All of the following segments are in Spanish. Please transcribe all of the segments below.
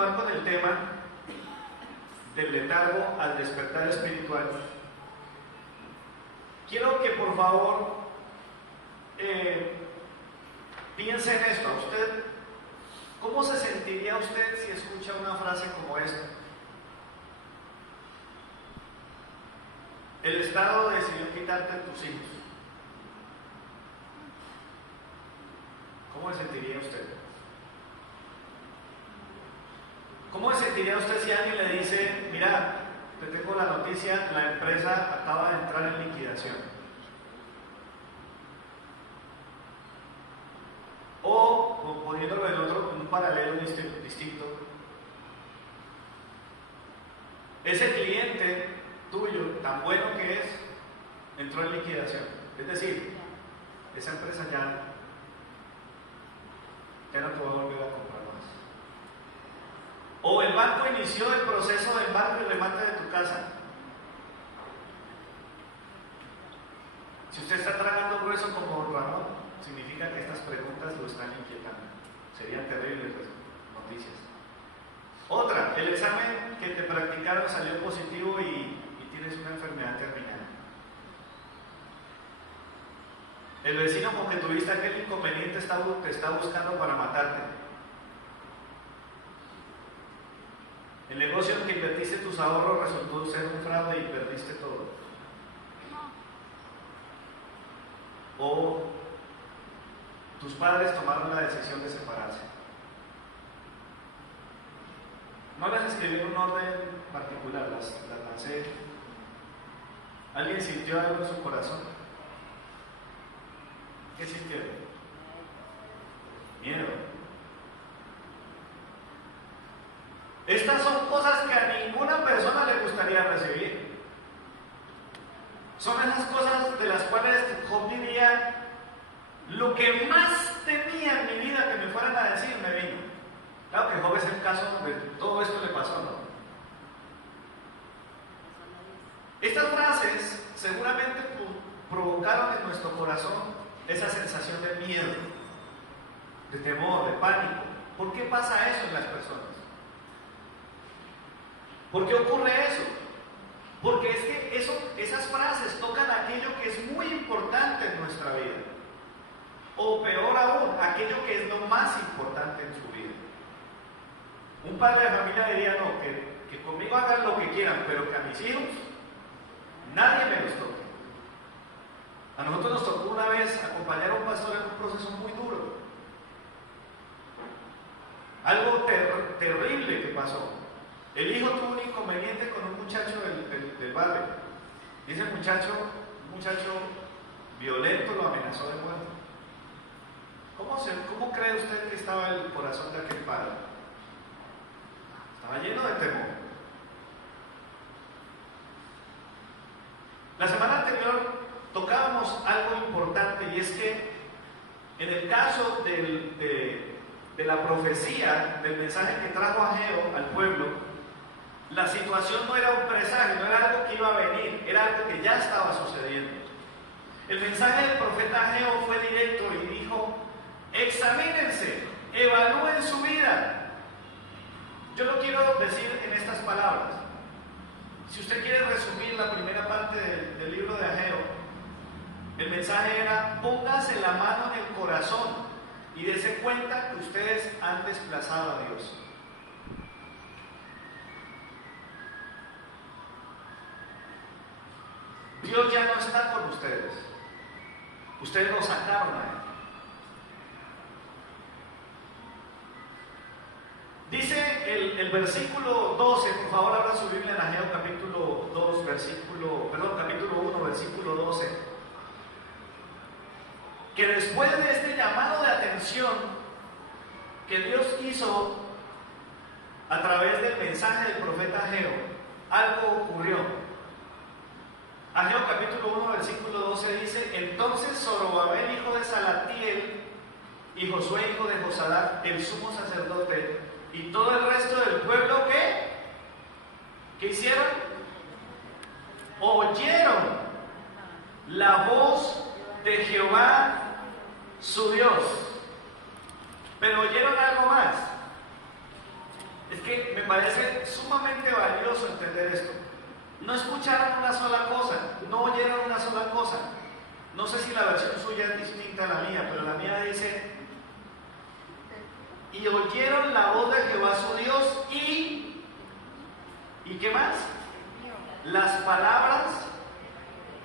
continuar con el tema del letargo al despertar espiritual, quiero que por favor piense en esto. Usted, ¿cómo se sentiría usted si escucha una frase como esta? El Estado decidió quitarte a tus hijos. ¿Cómo se sentiría usted? ¿Cómo se sentiría usted si alguien le dice, mira, te tengo la noticia, la empresa acaba de entrar en liquidación? O poniéndolo en un paralelo distinto, ese cliente tuyo, tan bueno que es, entró en liquidación. Es decir, esa empresa ya no te va a volver a comprar más. O el banco inició el proceso de embargo y remate de tu casa. Si usted está tragando grueso como Ramón, significa que estas preguntas lo están inquietando. Serían terribles las noticias. Otra, el examen que te practicaron salió positivo y tienes una enfermedad terminal. El vecino con que tuviste aquel inconveniente te está buscando para matarte. El negocio en que invertiste tus ahorros resultó ser un fraude y perdiste todo. O tus padres tomaron la decisión de separarse. No las escribí en un orden particular, las lancé. ¿Alguien sintió algo en su corazón? ¿Qué sintió? Miedo. Estas son cosas que a ninguna persona le gustaría recibir. Son esas cosas de las cuales Job diría, lo que más temía en mi vida que me fueran a decir me vino. Claro que Job es el caso donde todo esto le pasó, ¿no? Estas frases seguramente provocaron en nuestro corazón esa sensación de miedo, de temor, de pánico. ¿Por qué pasa eso en las personas? ¿Por qué ocurre eso? Porque es que esas frases tocan aquello que es muy importante en nuestra vida. O peor aún, aquello que es lo más importante en su vida. Un padre de familia diría, no, que conmigo hagan lo que quieran, pero que a mis hijos nadie me los toque. A nosotros nos tocó una vez acompañar a un pastor en un proceso muy duro. Algo terrible que pasó. El hijo tuvo un inconveniente con un muchacho del barrio. Y ese muchacho, un muchacho violento, lo amenazó de muerte. ¿Cómo cree usted que estaba el corazón de aquel padre? Estaba lleno de temor. La semana anterior tocábamos algo importante, y es que en el caso de la profecía, del mensaje que trajo Ageo al pueblo, la situación no era un presagio, no era algo que iba a venir, era algo que ya estaba sucediendo. El mensaje del profeta Ageo fue directo y dijo, examínense, evalúen su vida. Yo lo quiero decir en estas palabras. Si usted quiere resumir la primera parte del libro de Ageo, el mensaje era, póngase la mano en el corazón y dése cuenta que ustedes han desplazado a Dios. Dios ya no está con ustedes. Ustedes lo sacaron a Él. Dice el versículo 12, por favor abra su Biblia en Ageo capítulo 1, versículo 12, que después de este llamado de atención que Dios hizo a través del mensaje del profeta Ageo, algo ocurrió. Ageo capítulo 1, versículo 12 dice, entonces Zorobabel, hijo de Salatiel, y Josué, hijo de Josadac, el sumo sacerdote, y todo el resto del pueblo, ¿qué hicieron? Oyeron la voz de Jehová, su Dios. Pero oyeron algo más. Es que me parece sumamente valioso entender esto. No escucharon una sola cosa, no oyeron una sola cosa. No sé si la versión suya es distinta a la mía, pero la mía dice: y oyeron la voz de Jehová su Dios ¿y qué más? Las palabras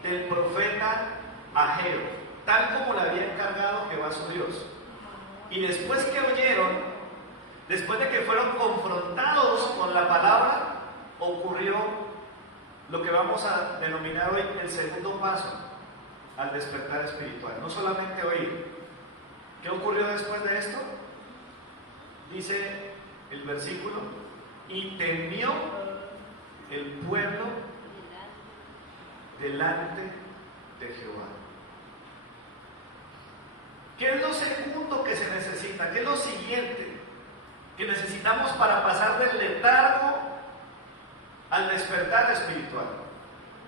del profeta Ageo, tal como le había encargado Jehová su Dios. Y después que oyeron, después de que fueron confrontados con la palabra, ocurrió lo que vamos a denominar hoy el segundo paso al despertar espiritual. No solamente oír. ¿Qué ocurrió después de esto? Dice el versículo: y temió el pueblo delante de Jehová. ¿Qué es lo segundo que se necesita? ¿Qué es lo siguiente que necesitamos para pasar del letargo al despertar espiritual?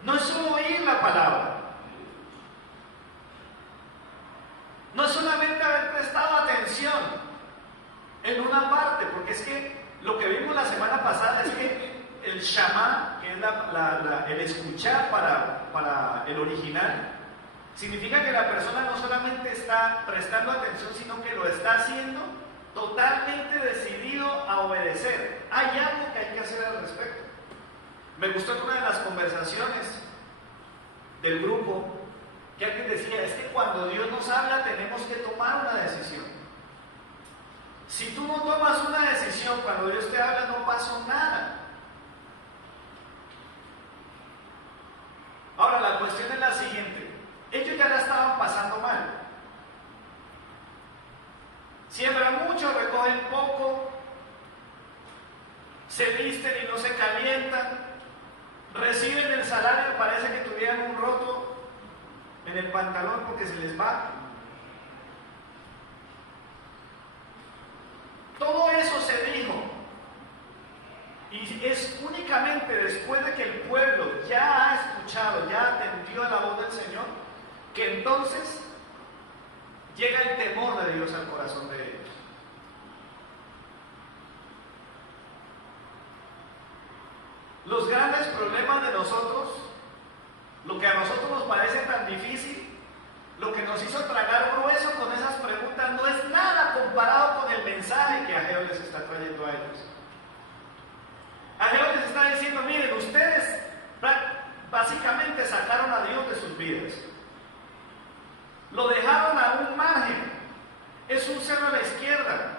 No es solo oír la palabra, no es solamente haber prestado atención en una parte, porque es que lo que vimos la semana pasada es que el Shama, que es el escuchar para el original, significa que la persona no solamente está prestando atención, sino que lo está haciendo totalmente decidido a obedecer. Hay algo que hay que hacer al respecto. Me gustó en una de las conversaciones del grupo que alguien decía: es que cuando Dios nos habla tenemos que tomar una decisión. Si tú no tomas una decisión cuando Dios te habla, no pasó nada. Ahora, la cuestión es la siguiente: ellos ya la estaban pasando mal. Siembran mucho, recogen poco, se visten y no se calientan, reciben el salario, parece que tuvieran un roto en el pantalón porque se les va. Todo eso se dijo, y es únicamente después de que el pueblo ya ha escuchado, ya atendió a la voz del Señor, que entonces llega el temor de Dios al corazón de ellos. Los grandes problemas de nosotros, lo que a nosotros nos parece tan difícil, lo que nos hizo tragar grueso con esas preguntas, no es nada comparado con el mensaje que Ageo les está trayendo a ellos. Ageo les está diciendo: miren, ustedes básicamente sacaron a Dios de sus vidas, lo dejaron a un margen, es un cero a la izquierda,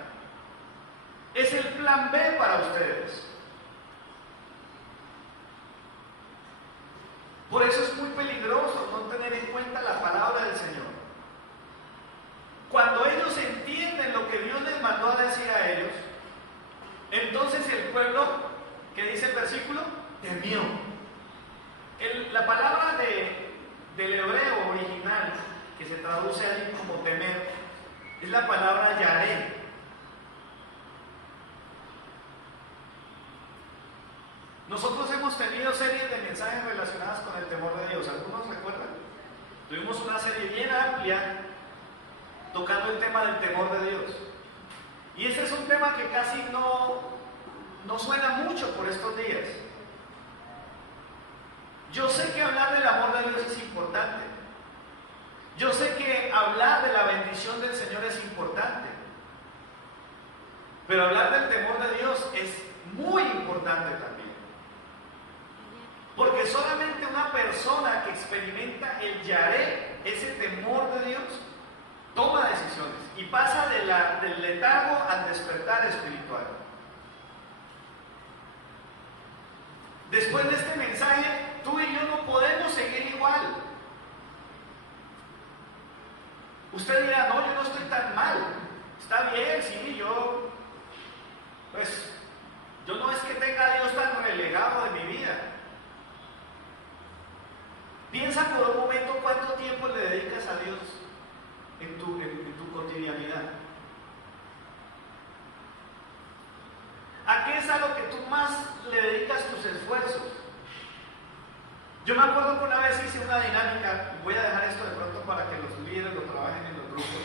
es el plan B para ustedes. Por eso es muy peligroso no tener en cuenta la palabra del Señor. Cuando ellos entienden lo que Dios les mandó a decir a ellos, entonces el pueblo, ¿qué dice el versículo? Temió. La palabra del hebreo original, que se traduce ahí como temer, es la palabra yaré. Nosotros hemos tenido series de mensajes relacionadas con el temor de Dios. ¿Algunos recuerdan? Tuvimos una serie bien amplia tocando el tema del temor de Dios. Y este es un tema que casi no suena mucho por estos días. Yo sé que hablar del amor de Dios es importante. Yo sé que hablar de la bendición del Señor es importante. Pero hablar del temor de Dios es muy importante también. Porque solamente una persona que experimenta el yaré, ese temor de Dios, toma decisiones y pasa del letargo al despertar espiritual. Después de este mensaje, tú y yo no podemos seguir igual. Usted dirá: no, yo no estoy tan mal. Está bien, sí, yo no es que tenga a Dios tan relegado de mi vida. Piensa por un momento cuánto tiempo le dedicas a Dios en tu cotidianidad. ¿A qué es a lo que tú más le dedicas tus esfuerzos? Yo me acuerdo que una vez hice una dinámica, voy a dejar esto de pronto para que los líderes lo trabajen en los grupos.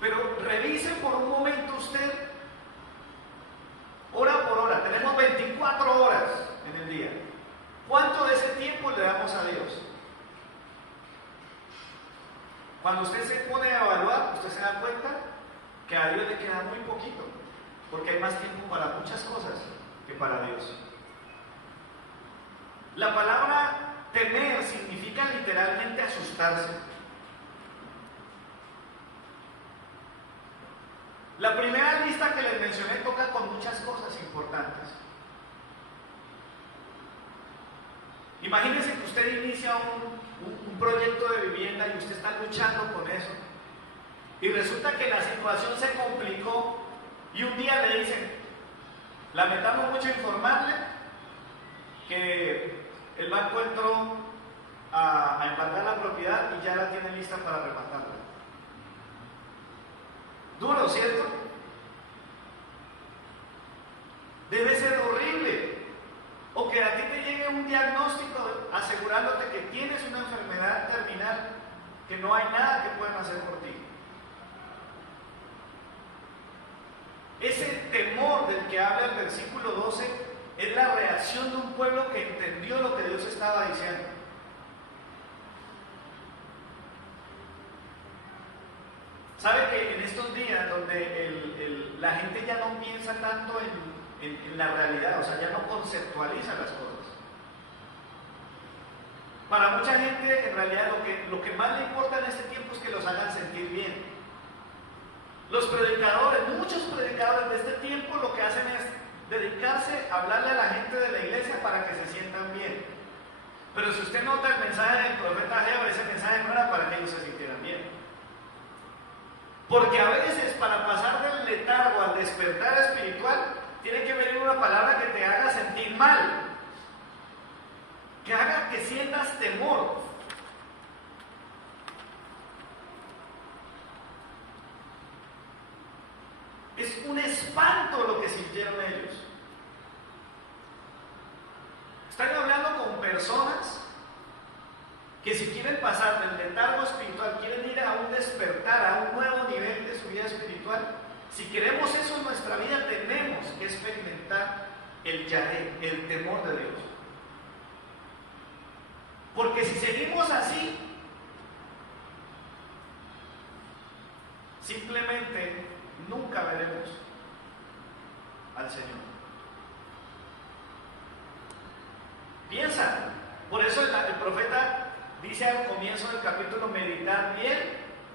Pero revise por un momento usted 24 horas en el día. ¿Cuánto de ese tiempo le damos a Dios? Cuando usted se pone a evaluar, usted se da cuenta que a Dios le queda muy poquito, porque hay más tiempo para muchas cosas que para Dios. La palabra temer significa literalmente asustarse. La primera lista que les mencioné toca con muchas cosas importantes. Imagínense que usted inicia un proyecto de vivienda y usted está luchando con eso. Y resulta que la situación se complicó y un día le dicen, lamentamos mucho informarle que el banco entró a embargar la propiedad y ya la tiene lista para rematarla. Duro, ¿cierto? Debe ser horrible. O que a ti te llegue un diagnóstico asegurándote que tienes una enfermedad terminal, que no hay nada que puedan hacer por ti. Ese temor del que habla el versículo 12 es la reacción de un pueblo que entendió lo que Dios estaba diciendo. ¿Sabe que en estos días donde la gente ya no piensa tanto en la realidad, o sea, ya no conceptualiza las cosas? Para mucha gente, en realidad, lo que más le importa en este tiempo es que los hagan sentir bien. Los predicadores, muchos predicadores de este tiempo, lo que hacen es dedicarse a hablarle a la gente de la iglesia para que se sientan bien. Pero si usted nota el mensaje del profeta Ageo, ese mensaje no era para que ellos se sintieran bien. Porque a veces, para pasar del letargo al despertar espiritual, tiene que venir una palabra que te haga sentir mal, que haga que sientas temor. Es un espanto lo que sintieron ellos. Están hablando con personas que si quieren pasar del letargo espiritual, quieren ir a un despertar, a un nuevo nivel de su vida espiritual. Si queremos eso en nuestra vida, tenemos que experimentar el yaré, el temor de Dios. Porque si seguimos así, simplemente nunca veremos al Señor. Piensa, por eso el profeta dice al comienzo del capítulo, meditar bien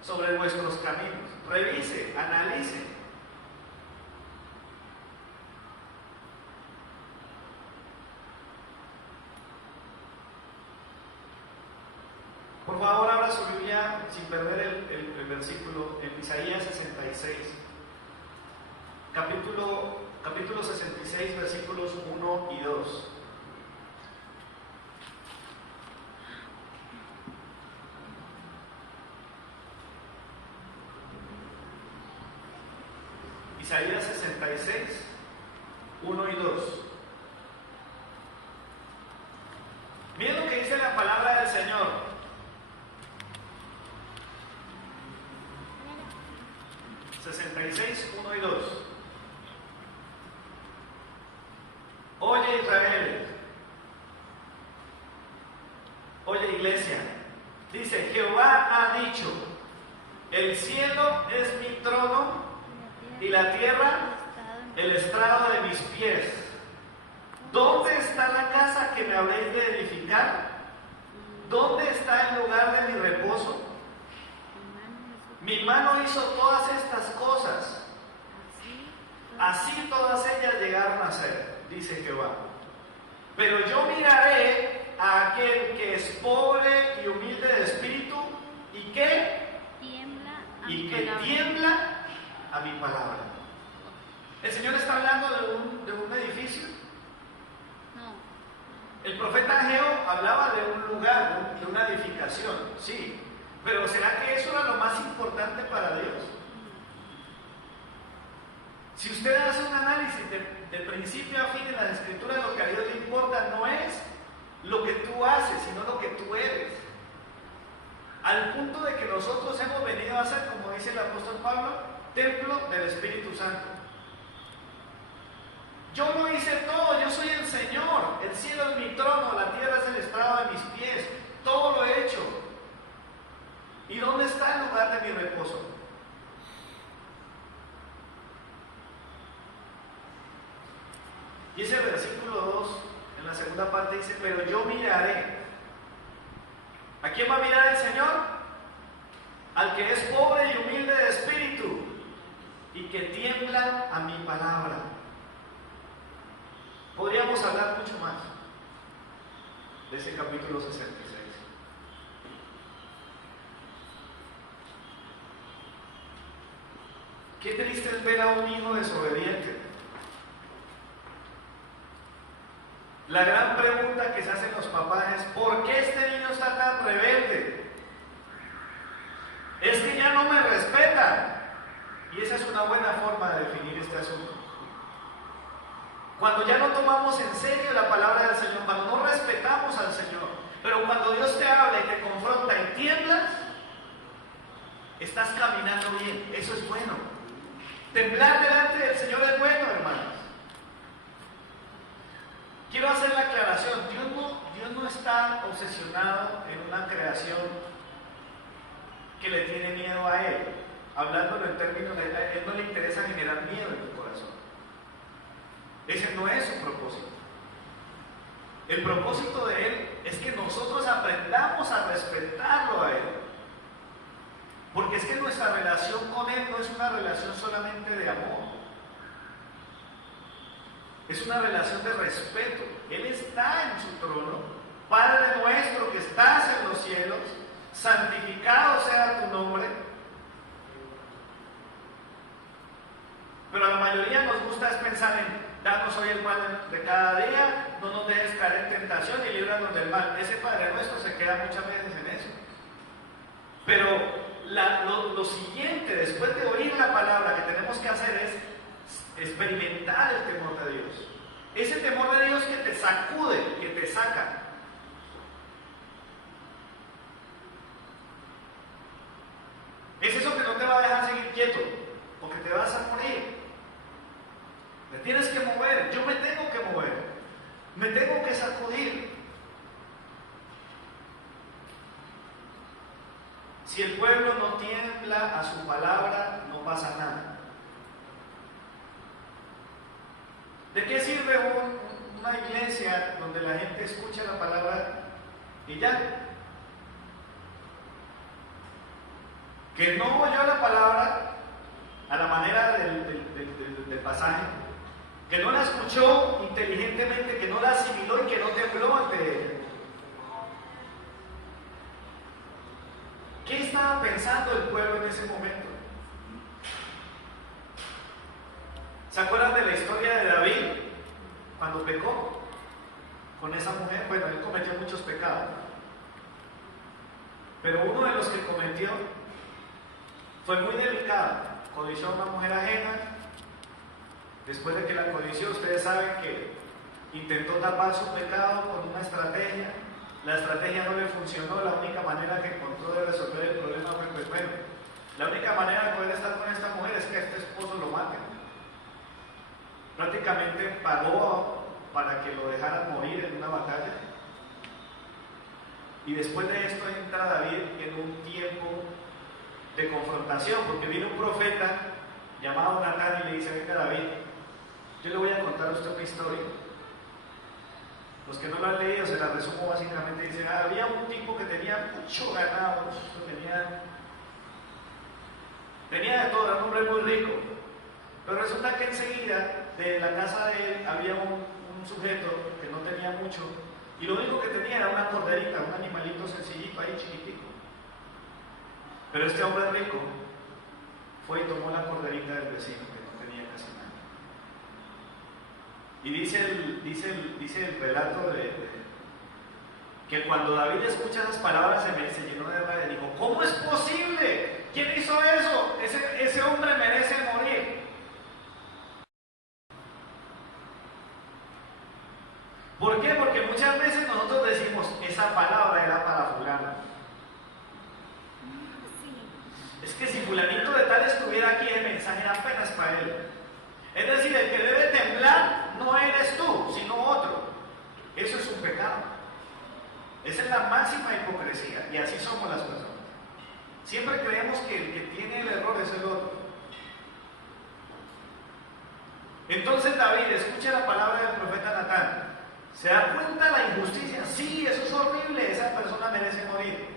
sobre vuestros caminos. Revise, analice. Por favor, abra su Biblia sin perder el versículo en Isaías 66. Capítulo 66, versículos 1 y 2. Isaías 66, 1 y 2. Miren lo que dice la palabra del Señor. 66, 1 y 2. Oye Israel, oye iglesia, dice, Jehová ha dicho, el cielo es mi trono y la tierra el estrado de mis pies. ¿Dónde está la casa que me habréis de edificar? ¿Dónde está el lugar de mi reposo? Mi mano hizo todas estas cosas, así todas ellas llegaron a ser, dice Jehová. Pero yo miraré a aquel que es pobre y humilde de espíritu y que tiembla a mi palabra. ¿El Señor está hablando de un edificio? No. El profeta Ageo hablaba de un lugar, de una edificación, sí. Pero ¿será que eso era lo más importante para Dios? Si usted hace un análisis de principio a fin en las escrituras, lo que a Dios le importa no es lo que tú haces, sino lo que tú eres. Al punto de que nosotros hemos venido a ser, como dice el apóstol Pablo, templo del Espíritu Santo. Yo lo hice todo, yo soy el Señor. El cielo es mi trono, la tierra es el estrado de mis pies. Todo lo he hecho. ¿Y dónde está el lugar de mi reposo? Y ese versículo 2, en la segunda parte dice, pero yo miraré. ¿A quién va a mirar el Señor? Al que es pobre y humilde de espíritu y que tiembla a mi palabra. Podríamos hablar mucho más de ese capítulo 66. Qué triste es ver a un hijo desobediente. La gran pregunta que se hacen los papás es, ¿por qué este niño está tan rebelde? Es que ya no me respetan. Y esa es una buena forma de definir este asunto. Cuando ya no tomamos en serio la palabra del Señor, cuando no respetamos al Señor, pero cuando Dios te habla y te confronta y tiemblas, estás caminando bien. Eso es bueno. Temblar delante del Señor es bueno, hermanos. Quiero hacer la aclaración, Dios no está obsesionado en una creación que le tiene miedo a Él. Hablándolo en términos de a Él no le interesa generar miedo en tu corazón. Ese no es su propósito. El propósito de Él es que nosotros aprendamos a respetarlo a Él. Porque es que nuestra relación con Él no es una relación solamente de amor. Es una relación de respeto. Él está en su trono. Padre nuestro que estás en los cielos, santificado sea tu nombre. Pero a la mayoría nos gusta es pensar en danos hoy el pan de cada día, no nos dejes caer en tentación y líbranos del mal. Ese Padre nuestro se queda muchas veces en eso. Pero lo siguiente, después de oír la palabra, que tenemos que hacer es experimentar el temor de Dios. Ese temor de Dios que te sacude, que te saca. Es eso que no te va a dejar seguir quieto, porque te vas a morir. Te tienes que mover, yo me tengo que mover, me tengo que sacudir. Si el pueblo no tiembla a su palabra, no pasa nada. ¿De qué sirve una iglesia donde la gente escucha la palabra y ya? Que no oyó la palabra a la manera del pasaje, que no la escuchó inteligentemente, que no la asimiló y que no tembló ante él. ¿Qué estaba pensando el pueblo en ese momento? ¿Se acuerdan de la historia de David? Cuando pecó con esa mujer. Bueno, él cometió muchos pecados. Pero uno de los que cometió fue muy delicado. Codició a una mujer ajena. Después de que la codició, ustedes saben que intentó tapar su pecado con una estrategia. La estrategia no le funcionó. La única manera que encontró de resolver el problema fue, pues bueno, la única manera de poder estar con esta mujer es que a este esposo lo maten. Prácticamente pagó para que lo dejaran morir en una batalla. Y después de esto entra David en un tiempo de confrontación, porque viene un profeta llamado Natán y le dice: venga David, yo le voy a contar a usted una historia. Los que no lo han leído, se la resumo básicamente. Dice: había un tipo que tenía mucho ganado, tenía de todo, era un hombre muy rico. Pero resulta que enseguida de la casa de él había un sujeto que no tenía mucho, y lo único que tenía era una corderita, un animalito sencillito ahí chiquitico. Pero este hombre rico fue y tomó la corderita del vecino que no tenía casi nada. Y dice el relato que cuando David escucha esas palabras se llenó de rabia y dijo: ¿cómo es posible? ¿Quién hizo eso? Ese hombre merece morir. ¿Por qué? Porque muchas veces nosotros decimos: esa palabra era para fulano. Es que si fulanito de tal estuviera aquí, el mensaje era apenas para él. Es decir, el que debe temblar no eres tú, sino otro. Eso es un pecado. Esa es la máxima hipocresía, y así somos las personas. Siempre creemos que el que tiene el error es el otro. Entonces David escucha la palabra del profeta Natán. ¿Se da cuenta de la injusticia? Sí, eso es horrible, esa persona merece morir.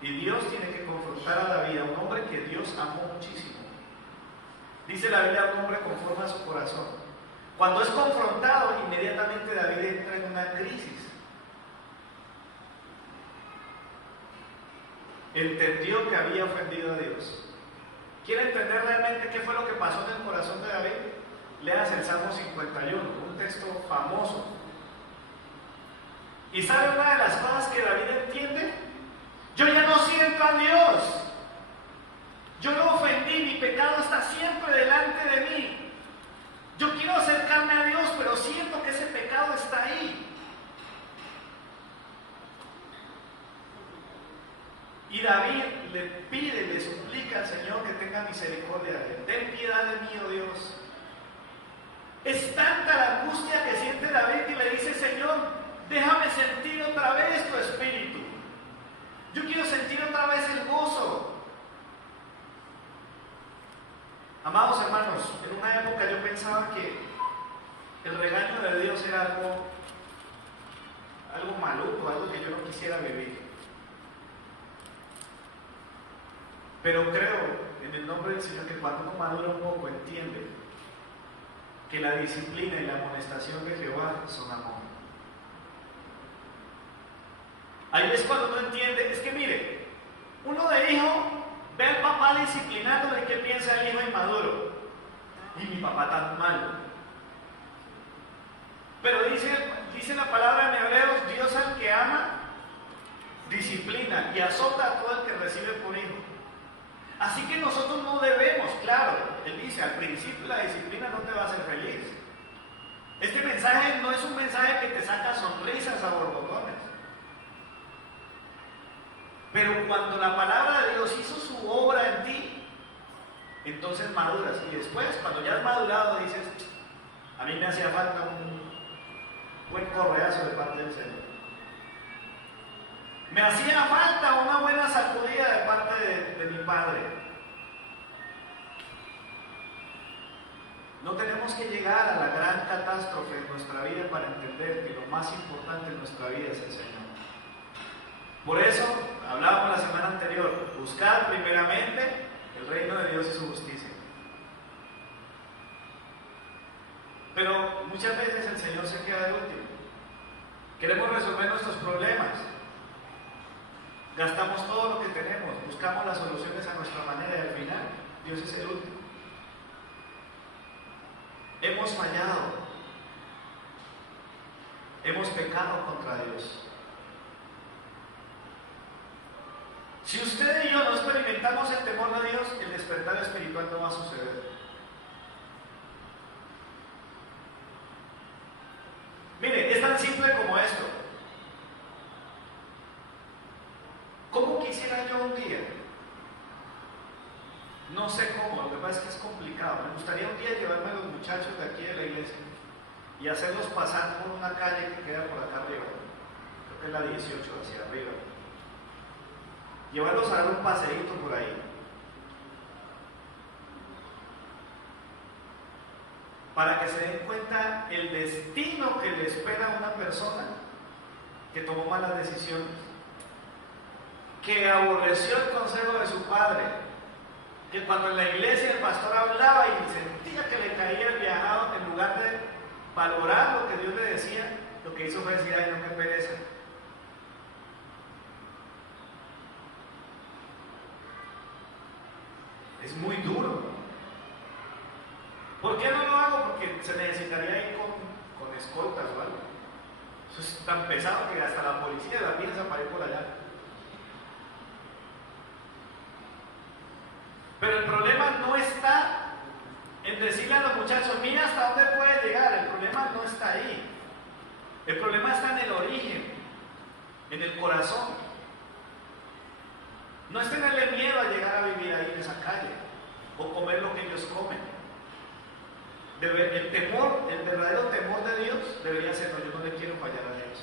Y Dios tiene que confrontar a David, a un hombre que Dios amó muchísimo. Dice la Biblia, un hombre conforme a su corazón. Cuando es confrontado, inmediatamente David entra en una crisis. Entendió que había ofendido a Dios. ¿Quiere entender realmente qué fue lo que pasó en el corazón de David? Leas el Salmo 51, un texto famoso. ¿Y sabe una de las cosas que David entiende? Yo ya no siento a Dios. Yo lo ofendí, mi pecado está siempre delante de mí. Yo quiero acercarme a Dios, pero siento que ese pecado está ahí. Y David le pide, le suplica al Señor que tenga misericordia de él. Ten piedad de mí, oh Dios. Es tanta la angustia que siente David que le dice: Señor, déjame sentir otra vez tu espíritu. Yo quiero sentir otra vez el gozo. Amados hermanos, en una época yo pensaba que el regaño de Dios era algo maluco, algo que yo no quisiera vivir. Pero creo, en el nombre del Señor, que cuando uno madura un poco entiende que la disciplina y la amonestación de Jehová son amor. Ahí es cuando uno entiende, es que mire, uno de hijo ve al papá disciplinándole, ¿qué piensa el hijo inmaduro? Y mi papá tan malo. Pero dice la palabra en Hebreos: Dios al que ama, disciplina y azota a todo el que recibe por hijo. Así que nosotros no debemos, claro, él dice, al principio la disciplina no te va a hacer feliz. Este mensaje no es un mensaje que te saca sonrisas a borbotones. Pero cuando la palabra de Dios hizo su obra en ti, entonces maduras. Y después, cuando ya has madurado, dices: a mí me hacía falta un buen correazo de parte del Señor. Me hacía falta una buena sacudida de parte de mi padre. No tenemos que llegar a la gran catástrofe en nuestra vida para entender que lo más importante en nuestra vida es el Señor. Por eso, hablábamos la semana anterior: buscar primeramente el reino de Dios y su justicia. Pero muchas veces el Señor se queda de último. Queremos resolver nuestros problemas. Gastamos todo lo que tenemos, buscamos las soluciones a nuestra manera y al final Dios es el último. Hemos fallado. Hemos pecado contra Dios. Si usted y yo no experimentamos el temor de Dios, el despertar espiritual no va a suceder. Mire, es tan simple como esto. ¿Cómo quisiera yo un día? No sé cómo, lo que pasa es que es complicado. Me gustaría un día llevarme a los muchachos de aquí de la iglesia y hacerlos pasar por una calle que queda por acá arriba. Creo que es la 18 hacia arriba. Llevarlos a dar un paseíto por ahí. Para que se den cuenta el destino que le espera a una persona que tomó malas decisiones, que aborreció el consejo de su padre, que cuando en la iglesia el pastor hablaba y sentía que le caía el viajado, en lugar de valorar lo que Dios le decía, lo que hizo fue decir: ay, no, qué pereza. Es muy duro. ¿Por qué no lo hago? Porque se necesitaría ir con escoltas o algo. Eso es tan pesado que hasta la policía la piensa para ir por allá. Pero el problema no está en decirle a los muchachos: mira hasta dónde puede llegar. El problema no está ahí. El problema está en el origen, en el corazón. No es tenerle miedo a llegar a vivir ahí en esa calle o comer lo que ellos comen. el temor, el verdadero temor de Dios debería ser: no, yo no le quiero fallar a Dios.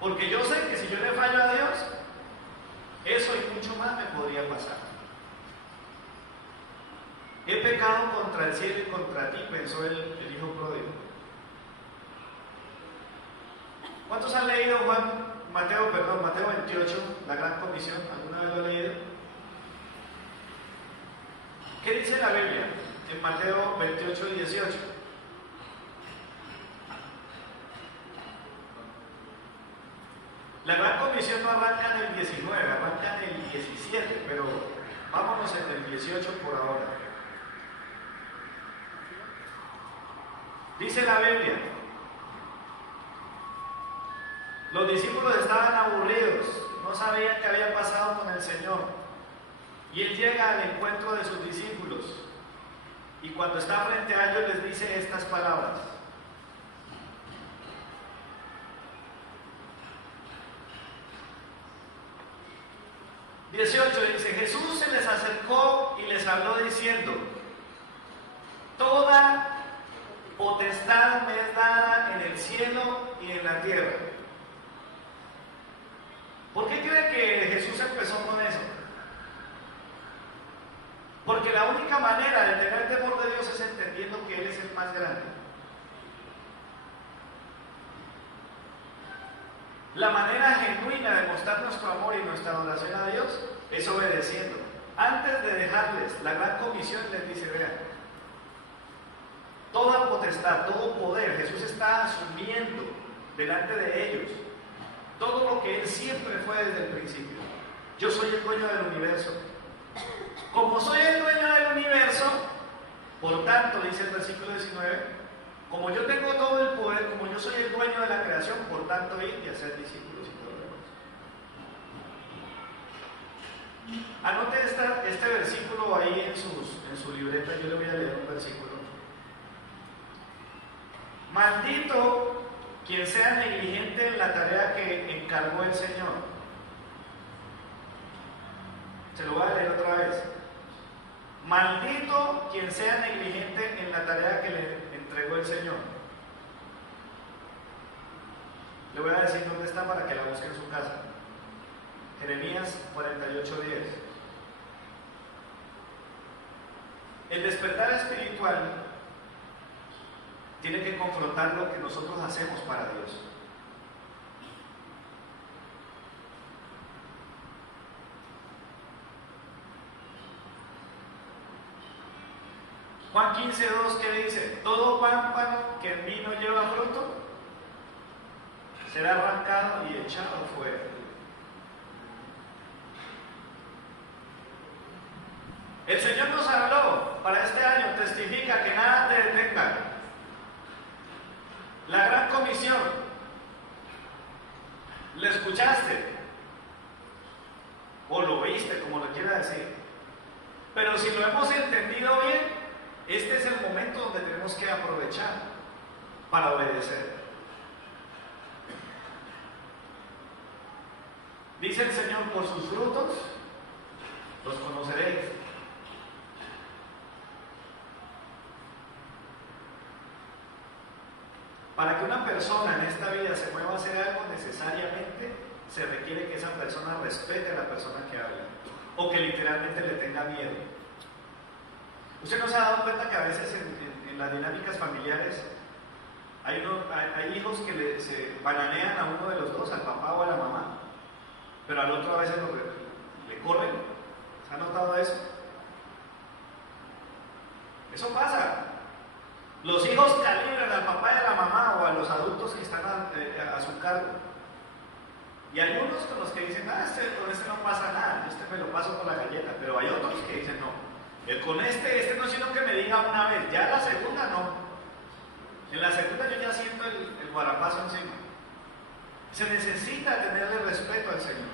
Porque yo sé que si yo le fallo a Dios, eso y mucho más me podría pasar. He pecado contra el cielo y contra ti, pensó el hijo pródigo. ¿Cuántos han leído Mateo 28, la gran comisión? ¿Alguna vez lo han leído? ¿Qué dice la Biblia en Mateo 28 y 18? La gran comisión no arranca en el 19, arranca en el 17, pero vámonos en el 18 por ahora. Dice la Biblia: los discípulos estaban aburridos, no sabían qué había pasado con el Señor. Y Él llega al encuentro de sus discípulos, y cuando está frente a ellos les dice estas palabras. Dice: Jesús se les acercó y les habló diciendo: toda potestad me es dada en el cielo y en la tierra. ¿Por qué cree que Jesús empezó con eso? Porque la única manera de tener temor de Dios es entendiendo que Él es el más grande. La manera genuina de mostrar nuestro amor y nuestra adoración a Dios es obedeciendo. Antes de dejarles la gran comisión, les dice: vean, toda potestad, todo poder, Jesús está asumiendo delante de ellos todo lo que Él siempre fue desde el principio. Yo soy el dueño del universo. Como soy el dueño del universo, por tanto, dice el versículo 19, como yo tengo todo el poder, como yo soy el dueño de la creación, por tanto, id y hacer discípulos y todo lo demás. Anote este versículo ahí en su libreta. Yo le voy a leer un versículo. Maldito quien sea negligente en la tarea que encargó el Señor. Se lo voy a leer otra vez. Maldito quien sea negligente en la tarea que le entregó el Señor. Le voy a decir dónde está para que la busque en su casa. Jeremías 48:10. El despertar espiritual tiene que confrontar lo que nosotros hacemos para Dios. Juan 15:2, ¿qué dice? Todo pámpano que en mí no lleva fruto será arrancado y echado fuera. El Señor nos habló para este año: testifica, que nada te detenga. La gran comisión, ¿la escuchaste? O lo oíste, como lo quiera decir. Pero si lo hemos entendido bien, este es el momento donde tenemos que aprovechar para obedecer. Dice el Señor: por sus frutos los conoceréis. Para que una persona en esta vida se mueva a hacer algo, necesariamente se requiere que esa persona respete a la persona que habla, o que literalmente le tenga miedo. ¿Usted no se ha dado cuenta que a veces en las dinámicas familiares hay hijos que se bananean a uno de los dos, al papá o a la mamá, pero al otro a veces le corren? ¿Se ha notado eso? Eso pasa. Los hijos calibran al papá y a la mamá o a los adultos que están a su cargo. Y hay unos con los que dicen: con este no pasa nada, me lo paso con la galleta. Pero hay otros que dicen: no, con este no, sino que me diga una vez, ya la segunda no. En la segunda yo ya siento el guarapazo encima. Se necesita tenerle respeto al Señor.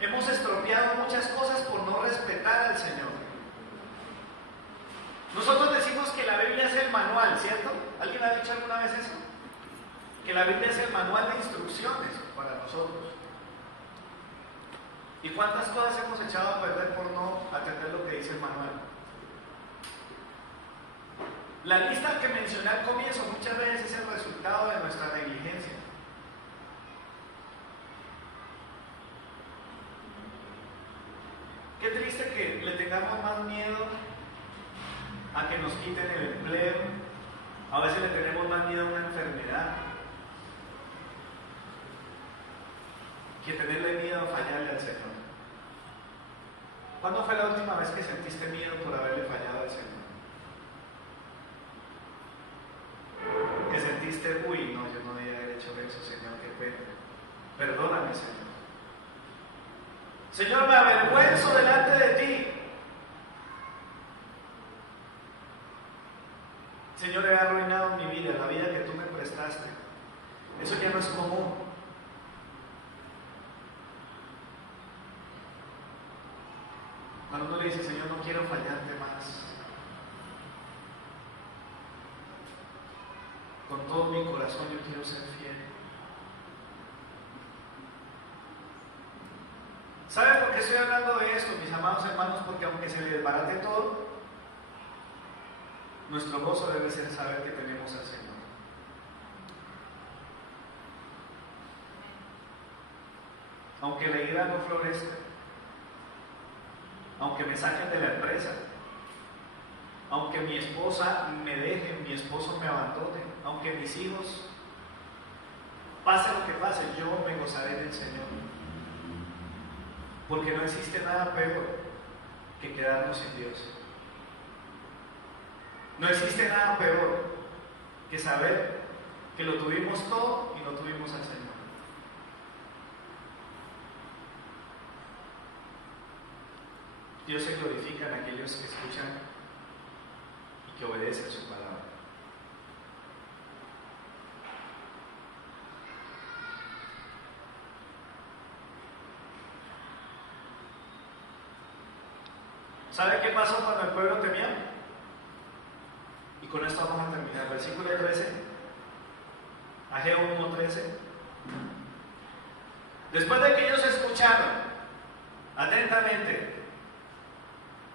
Hemos estropeado muchas cosas por no respetar al Señor. Nosotros decimos que la Biblia es el manual, ¿cierto? ¿Alguien ha dicho alguna vez eso? Que la Biblia es el manual de instrucciones para nosotros. ¿Y cuántas cosas hemos echado a perder por no atender lo que dice el manual? La lista que mencioné al comienzo muchas veces es el resultado de nuestra negligencia. Qué triste que le tengamos más miedo a que nos quiten el empleo. A veces le tenemos más miedo a una enfermedad que tenerle miedo a fallarle al Señor. ¿Cuándo fue la última vez que sentiste miedo por haberle fallado al Señor? Que sentiste, uy, no, yo no debía haber hecho eso, Señor, qué pena. Perdóname, Señor. Señor, me avergüenzo delante de ti. Señor, he arruinado mi vida, la vida que tú me prestaste. Eso ya no es común. Cuando uno le dice, Señor, no quiero fallarte más, con todo mi corazón yo quiero ser fiel. ¿Saben por qué estoy hablando de esto, mis amados hermanos? Porque aunque se le desbarate todo, nuestro gozo debe ser saber que tenemos al Señor. Aunque la ira no florezca, aunque me saquen de la empresa, aunque mi esposa me deje, mi esposo me abandone, aunque mis hijos, pase lo que pase, yo me gozaré del Señor. Porque no existe nada peor que quedarnos sin Dios. No existe nada peor que saber que lo tuvimos todo y no tuvimos al Señor. Dios se glorifica en aquellos que escuchan y que obedecen su palabra. ¿Sabe qué pasó cuando el pueblo temía? Y con esto vamos a terminar. Versículo 13, Ageo 1:13. Después de que ellos escucharon atentamente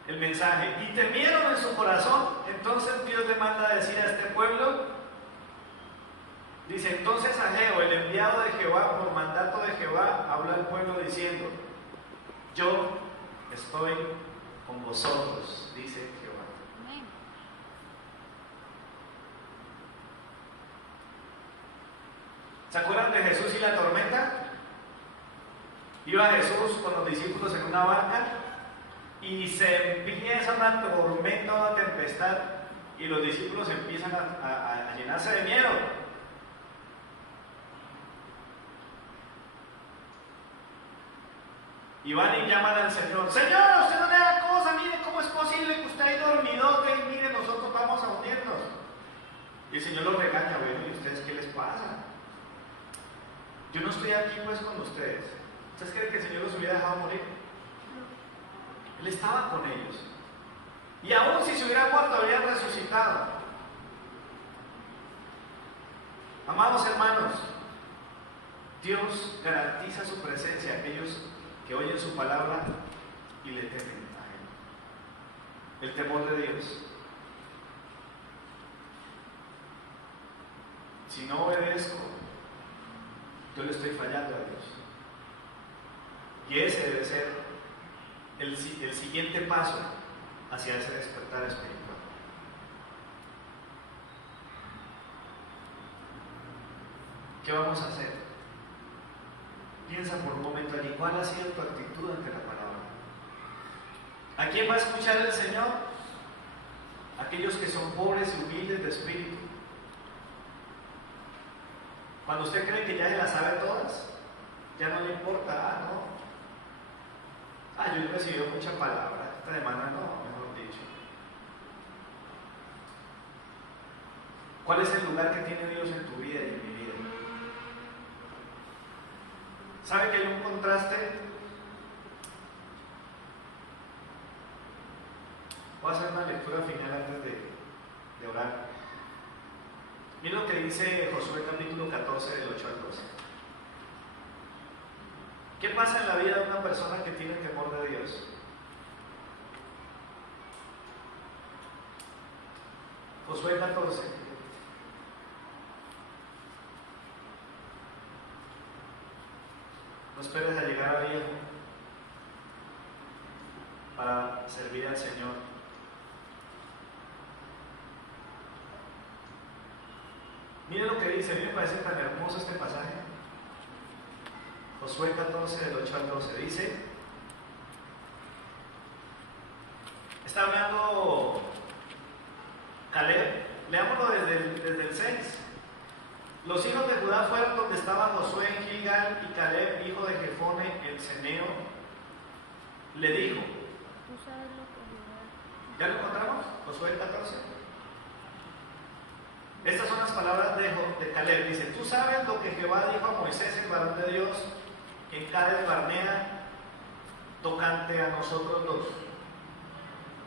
el mensaje y temieron en su corazón, entonces Dios le manda a decir a este pueblo, dice, entonces Ageo, el enviado de Jehová, por mandato de Jehová, habla al pueblo diciendo, yo estoy con vosotros, dice Jehová. Amén. ¿Se acuerdan de Jesús y la tormenta? Iba Jesús con los discípulos en una barca y se empieza una tormenta, una tempestad, y los discípulos empiezan a llenarse de miedo. Y van y llaman al Señor. Señor, usted no le da cosa, mire cómo es posible que usted ahí dormidote y mire, nosotros vamos a hundirnos. Y el Señor los regaña, bueno, ¿y ustedes qué les pasa? Yo no estoy aquí pues con ustedes. ¿Ustedes creen que el Señor los hubiera dejado morir? Él estaba con ellos. Y aún si se hubiera muerto, habrían resucitado. Amados hermanos, Dios garantiza su presencia a aquellos que oyen su palabra y le temen a Él. El temor de Dios. Si no obedezco, yo le estoy fallando a Dios. Y ese debe ser el siguiente paso hacia ese despertar espiritual. ¿Qué vamos a hacer? Piensa por un momento allí, ¿cuál ha sido tu actitud ante la palabra? ¿A quién va a escuchar el Señor? Aquellos que son pobres y humildes de espíritu. Cuando usted cree que ya se las sabe todas, ya no le importa, yo he recibido mucha palabra, esta semana no, mejor dicho. ¿Cuál es el lugar que tiene Dios en tu vida y en mi vida? ¿Sabe que hay un contraste? Voy a hacer una lectura final antes de orar. Mira lo que dice Josué capítulo 14 del 8 al 12. ¿Qué pasa en la vida de una persona que tiene temor de Dios? Josué 14. No esperes a llegar a viejo para servir al Señor. Mire lo que dice, a mí me parece tan hermoso este pasaje. Josué 14, del 8 al 12, dice, está hablando Caleb, leámoslo desde el 6. Los hijos de Judá fueron donde estaba Josué en Gilgal, y Caleb, hijo de Jefone, el ceneo, le dijo, Tú sabes lo que Jehová. ¿ya lo encontramos? Josué 14. Estas son las palabras de Caleb. Dice, tú sabes lo que Jehová dijo a Moisés, el varón de Dios, en Cades Barnea, tocante a nosotros dos.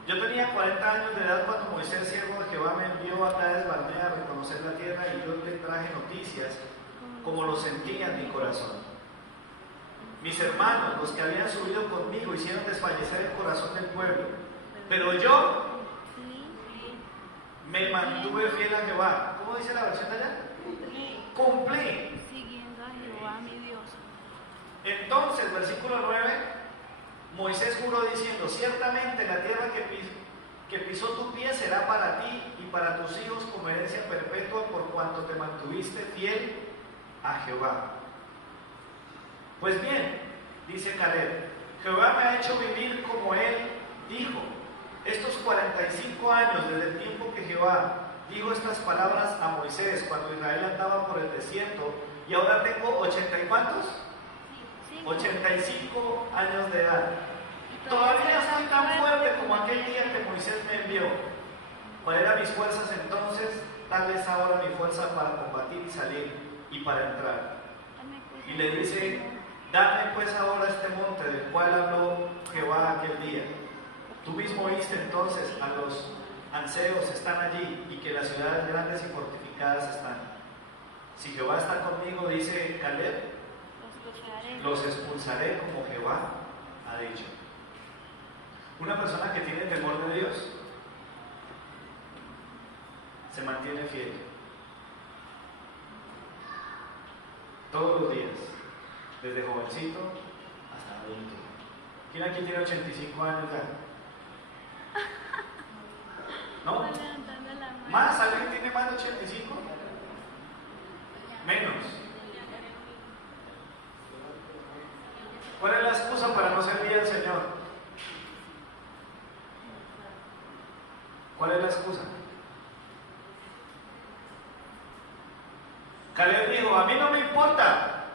Yo tenía 40 años de edad cuando Moisés, siervo de Jehová, me envió a Cades Barnea a reconocer la tierra, y yo le traje noticias como lo sentía en mi corazón. Mis hermanos, los que habían subido conmigo, hicieron desfallecer el corazón del pueblo, pero yo me mantuve fiel a Jehová. ¿Cómo dice la versión de allá? Cumplí. Siguiendo a Jehová mi Dios. Entonces, versículo 9, Moisés juró diciendo, ciertamente la tierra que pisó tu pie será para ti y para tus hijos como herencia perpetua, por cuanto te mantuviste fiel a Jehová. Pues bien, dice Caleb, Jehová me ha hecho vivir como él dijo. Estos 45 años desde el tiempo que Jehová dijo estas palabras a Moisés cuando Israel andaba por el desierto, y ahora tengo 80 y cuántos? 85 años de edad. Todavía estoy tan fuerte como aquel día que Moisés me envió. ¿Cuáles eran mis fuerzas entonces? Tal vez ahora mi fuerza para combatir y salir y para entrar. Y le dice, dame pues ahora este monte del cual habló Jehová aquel día. Tú mismo oíste entonces a los anseos están allí, y que las ciudades grandes y fortificadas están. Si Jehová está conmigo, dice Caleb, los expulsaré como Jehová ha dicho. Una persona que tiene temor de Dios se mantiene fiel todos los días, desde jovencito hasta adulto. ¿Quién aquí tiene 85 años ya? ¿No? ¿Más? ¿Alguien tiene más de 85? Menos. ¿Cuál es la excusa para no servir al Señor? ¿Cuál es la excusa? Caleb dijo, a mí no me importa.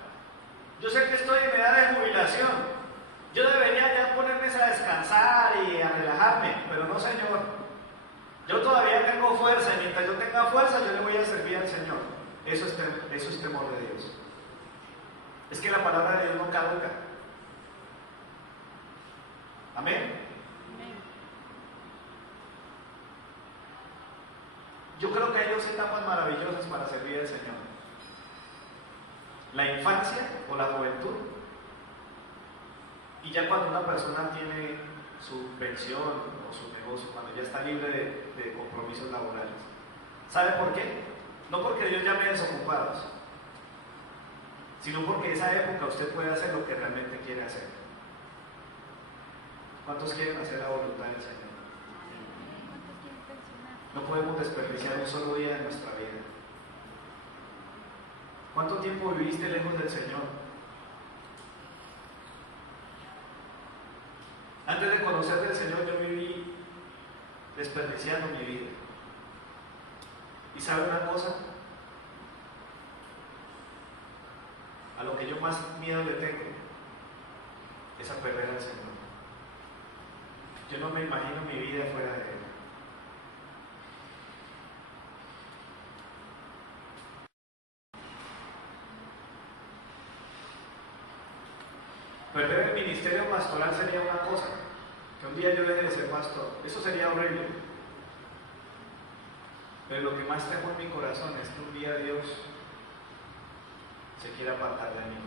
Yo sé que estoy en edad de jubilación. Yo debería ya ponerme a descansar y a relajarme, pero no, Señor. Yo todavía tengo fuerza, y mientras yo tenga fuerza, yo le voy a servir al Señor. Eso es temor de Dios. Es que la palabra de Dios no caduca. Amén. Yo creo que hay dos etapas maravillosas para servir al Señor: la infancia o la juventud, y ya cuando una persona tiene su pensión o su negocio, cuando ya está libre de compromisos laborales. ¿Sabe por qué? No porque Dios llame desocupados, sino porque en esa época usted puede hacer lo que realmente quiere hacer. ¿Cuántos quieren hacer la voluntad del Señor? No podemos desperdiciar un solo día de nuestra vida. ¿Cuánto tiempo viviste lejos del Señor? Antes de conocer del Señor, yo viví desperdiciando mi vida. ¿Y sabe una cosa? A lo que yo más miedo le tengo es a perder al Señor. Yo no me imagino mi vida fuera de Él. Perder el ministerio pastoral sería una cosa, que un día yo deje de ser pastor, eso sería horrible. Pero lo que más tengo en mi corazón es que un día Dios se quiera apartar de mí,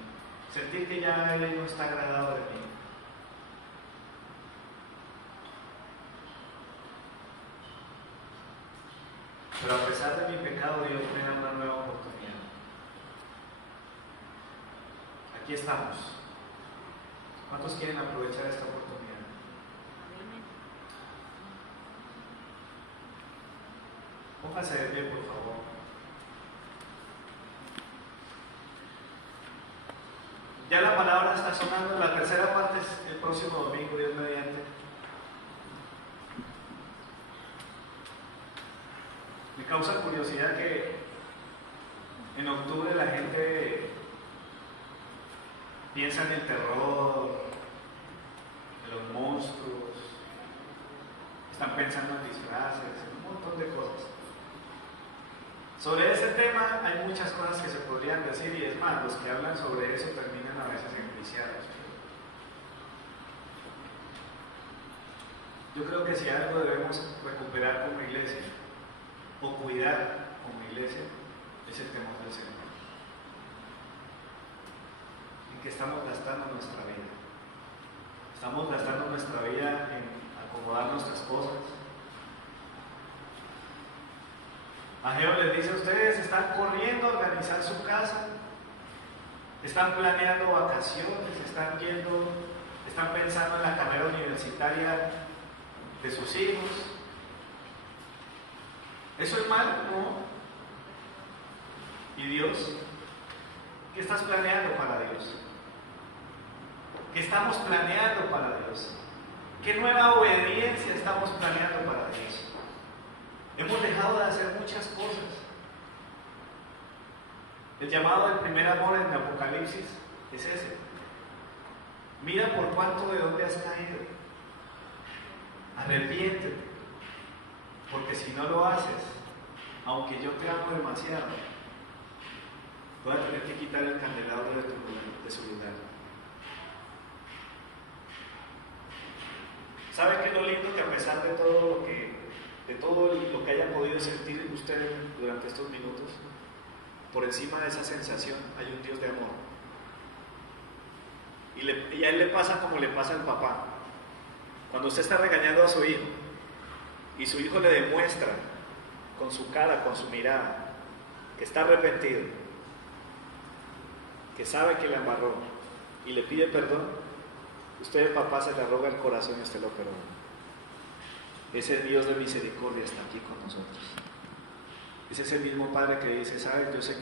sentir que ya Él no está agradado de mí. pesar de mi pecado, Dios me da una nueva oportunidad. Aquí estamos. ¿Cuántos quieren aprovechar esta oportunidad? Pónganse de pie, por favor. Ya la palabra está sonando. La tercera parte es el próximo domingo, Dios mediante. Me causa curiosidad que en octubre la gente piensa en el terror, en los monstruos, están pensando en disfraces, en un montón de cosas. Sobre ese tema hay muchas cosas que se podrían decir, y es más, los que hablan sobre eso terminan a veces enjuiciados. Yo creo que si algo debemos recuperar como iglesia, o cuidar como iglesia, es el temor del Señor. En que estamos gastando nuestra vida. Estamos gastando nuestra vida en acomodar nuestras cosas. Ageo les dice: ustedes están corriendo a organizar su casa, están planeando vacaciones, están pensando en la carrera universitaria de sus hijos. ¿Eso es malo? No. ¿Y Dios? ¿Qué estás planeando para Dios? ¿Qué estamos planeando para Dios? ¿Qué nueva obediencia estamos planeando para Dios? Hemos dejado de hacer muchas cosas. El llamado del primer amor en el Apocalipsis es ese. Mira por cuánto de dónde has caído. Arrepiéntete, porque si no lo haces, aunque yo te amo demasiado, voy a tener que quitar el candelabro de su lugar. ¿Sabe qué es lo lindo? Que a pesar de todo lo que hayan podido sentir ustedes durante estos minutos, por encima de esa sensación hay un Dios de amor. Y a él le pasa como le pasa al papá. Cuando usted está regañando a su hijo y su hijo le demuestra con su cara, con su mirada, que está arrepentido, que sabe que le embarró y le pide perdón, usted, papá, se le arroga el corazón y usted lo perdona. Ese Dios de misericordia está aquí con nosotros. Es ese mismo Padre que dice: sabes, yo sé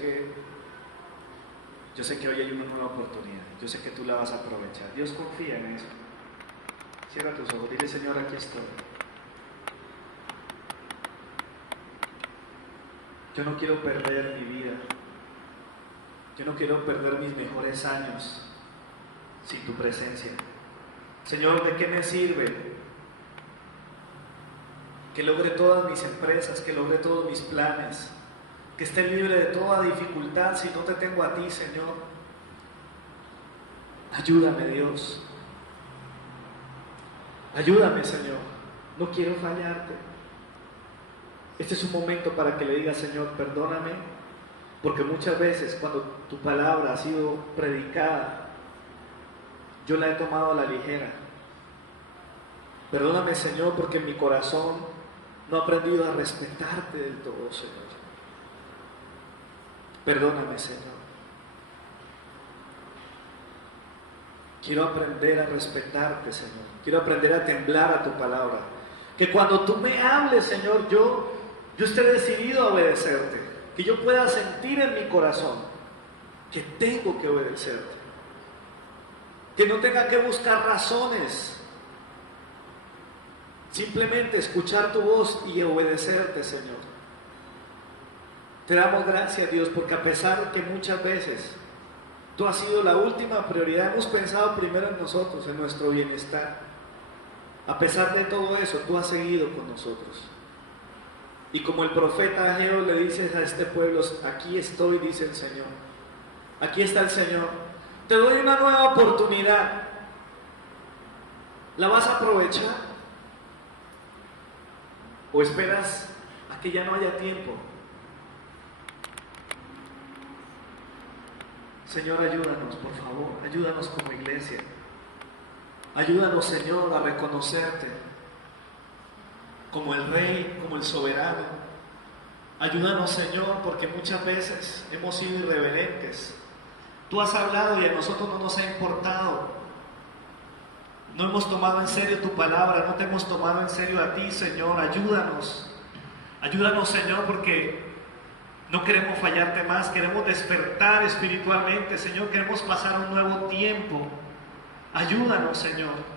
que hoy hay una nueva oportunidad, yo sé que tú la vas a aprovechar. Dios confía en eso. Cierra tus ojos, dile: Señor, aquí estoy. Yo no quiero perder mi vida. Yo no quiero perder mis mejores años sin tu presencia. Señor, ¿de qué me sirve que logre todas mis empresas, que logre todos mis planes, que esté libre de toda dificultad si no te tengo a ti, Señor? Ayúdame, Dios. Ayúdame, Señor. No quiero fallarte. Este es un momento para que le digas: Señor, perdóname, porque muchas veces cuando tu palabra ha sido predicada, yo la he tomado a la ligera. Perdóname, Señor, porque en mi corazón no he aprendido a respetarte del todo, Señor. Perdóname, Señor. Quiero aprender a respetarte, Señor. Quiero aprender a temblar a tu palabra. Que cuando tú me hables, Señor, yo esté decidido a obedecerte. Que yo pueda sentir en mi corazón que tengo que obedecerte. Que no tenga que buscar razones. Simplemente escuchar tu voz y obedecerte, Señor. Te damos gracias, Dios, porque a pesar que muchas veces tú has sido la última prioridad, hemos pensado primero en nosotros, en nuestro bienestar. A pesar de todo eso, tú has seguido con nosotros. Y como el profeta Ageo le dices a este pueblo: aquí estoy, dice el Señor. Aquí está el Señor. Te doy una nueva oportunidad. ¿La vas a aprovechar? ¿O esperas a que ya no haya tiempo? Señor, ayúdanos, por favor. Ayúdanos como iglesia. Ayúdanos, Señor, a reconocerte como el Rey, como el soberano. Ayúdanos, Señor, porque muchas veces hemos sido irreverentes. Tú has hablado y a nosotros no nos ha importado. No hemos tomado en serio tu palabra, no te hemos tomado en serio a ti, Señor. Ayúdanos. Ayúdanos, Señor, porque no queremos fallarte más. Queremos despertar espiritualmente, Señor. Queremos pasar un nuevo tiempo. Ayúdanos, Señor.